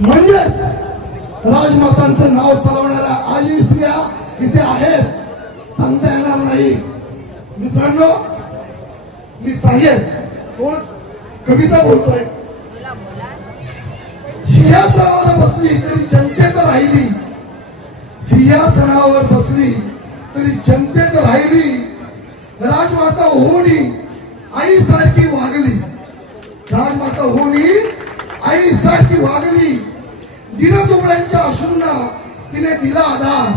म्हणजेच राजमातांचं नाव चालवणाऱ्या आजी स्त्रिया इथे आहेत, सांगता येणार नाही. मित्रांनो, मी सांगेन कोण कविता बोलतोय. सिंहासनावर बसली तरी जनतेत राहिली, सिंहासनावर बसली तरी जनतेत राहिली, राजमाता होऊनी आईसारखी वागली, राजमाता होऊनी आईसारखी वागली. दीनदुबळ्यांच्या अश्रूंना तिने दिला आधार,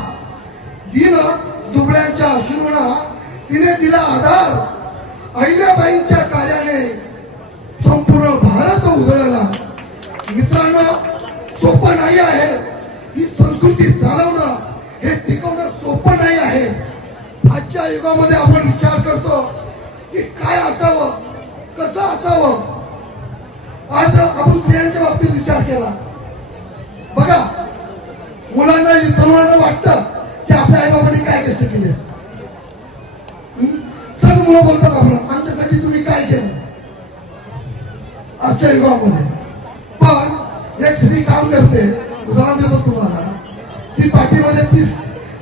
दीन दुबळ्यांच्या अश्रूंना तिने दिला आधार. अहिल्याबाईंच्या कार्याने संपूर्ण भारत उजळला. मित्रांनो, सोपं नाही आहे ही संस्कृती चालवणं, हे टिकवणं सोपं नाही आहे. आजच्या युगामध्ये आपण विचार करतो की काय असावं, कसं असावं. आज आपण स्त्रियांच्या बाबतीत विचार केला. बघा, मुलांना तरुणांना वाटतं की आपल्या आई बाबांनी काय कष्ट केले. सर्व मुलं बोलतात आपण आमच्यासाठी तुम्ही काय केलं आजच्या युगामध्ये. पण एक स्त्री काम करते, उदाहरण देतो तुम्हाला, ती पाठीमध्ये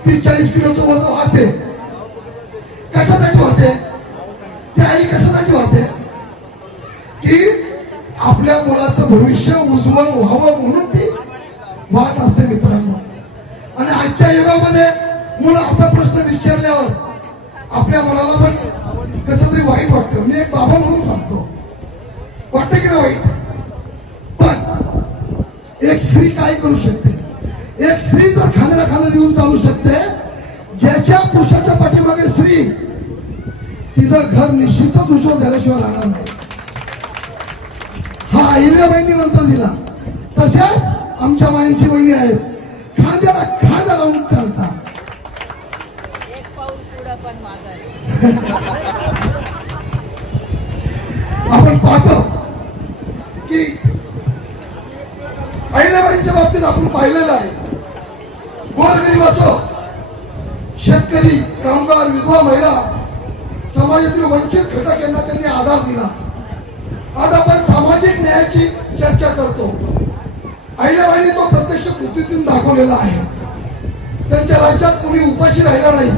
30-40 किलोचं वजन वाहते. कशासाठी वाहते? ती आई कशासाठी वाहते? की आपल्या मुलाचं भविष्य उज्ज्वल व्हावं म्हणून ती वाहत असते. मित्रांनो, आणि आजच्या युगामध्ये मुलं असा प्रश्न विचारल्यावर आपल्या मुलाला पण कसं तरी वाईट वाटतं. मी एक बाबा म्हणून सांगतो, वाटतं की नाही वाईट? पण एक स्त्री काय करू शकते? एक स्त्री जर खांद्याला खांदा देऊन चालू शकते, ज्याच्या पुरुषाच्या पाठीमागे स्त्री, तिचं घर निश्चितच उज्ज्वल झाल्याशिवाय राहणार नाही. हा अहिल्याबाईंनी मंत्र दिला. तशाच आमच्या मानसी वहिनी आहेत, खांद्याला खांदा लावून चालतात. आपण पाहतो की अहिल्याबाईंच्या बाबतीत आपण पाहिलेलं आहे. गोरगरीब असो, शेतकरी, कामगार, विधवा महिला, समाजातील वंचित घटक यांना त्यांनी आधार दिला. आज आपण सामाजिक न्यायाची चर्चा करतो. अहिल्याबाईंनी तो प्रत्यक्ष कृतीतून दाखवलेला आहे. त्यांच्या राज्यात कोणी उपाशी राहिला नाही.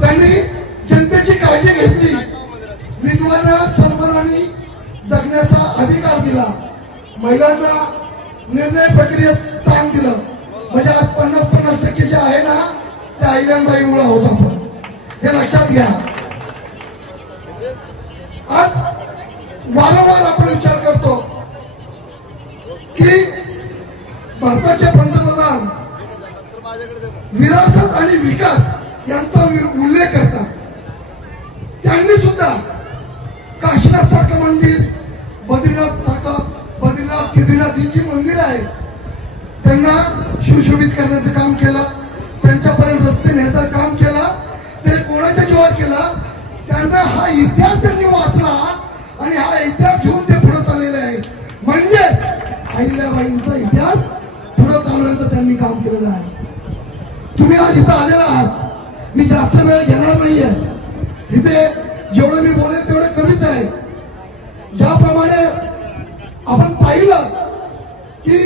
त्यांनी जनतेची काळजी घेतली, विधवांना सन्मानाने जगण्याचा अधिकार दिला, महिलांना निर्णय प्रक्रियेत स्थान दिलं. म्हणजे आज 50-50% जे आहे ना, ते अहिल्याबाईंमुळे होत. आपण हे लक्षात घ्या. आज वारंवार आपण विचार करतो की भारताचे पंतप्रधान विरासत आणि विकास यांचा उल्लेख करतात. त्यांनी सुद्धा काशीनाथ सारखं मंदिर, बद्रीनाथ केदारनाथ ही जी मंदिर आहेत त्यांना सुशोभित करण्याचं काम केलं, त्यांच्यापर्यंत रस्ते न्यायचं काम केलं. ते कोणाच्या जीवावर केला? त्यांना हा इतिहास त्यांनी वाचला आणि हा इतिहास घेऊन ते पुढे चाललेले आहेत. म्हणजेच अहिल्याबाईंचा इतिहास पुढे चालवण्याचं त्यांनी काम केलेलं आहे. तुम्ही आज इथं आलेला आहात. मी जास्त वेळ घेणार नाहीये. इथे जेवढं मी बोलेल तेवढं कमीच आहे. ज्याप्रमाणे आपण पाहिलं की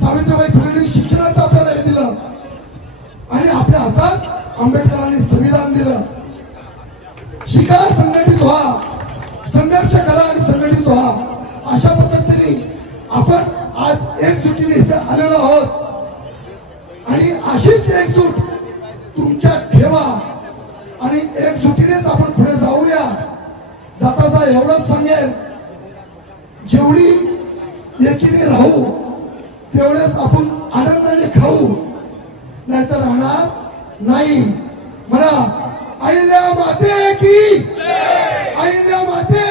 सावित्रीबाई फुलेंनी शिक्षणाचं आपल्याला हे दिलं आणि आपल्या हातात आंबेडकरांनी संविधान दिलं. शिका, संघटित व्हा, संघर्ष करा आणि संघटित व्हा. अशा पद्धतीने आपण आज एकजुटीने इथे आलेलो आहोत. आणि अशीच एकजूट तुमच्यात ठेवा आणि एकजुटीनेच आपण पुढे जाऊया. जाता जाता एवढंच सांगेन, जेवढी एकीने राहू तेवढेच आपण आनंदाने खाऊ, नाहीतर राहणार नाही. म्हणा, अहिल्या माते की, अहिल्या माते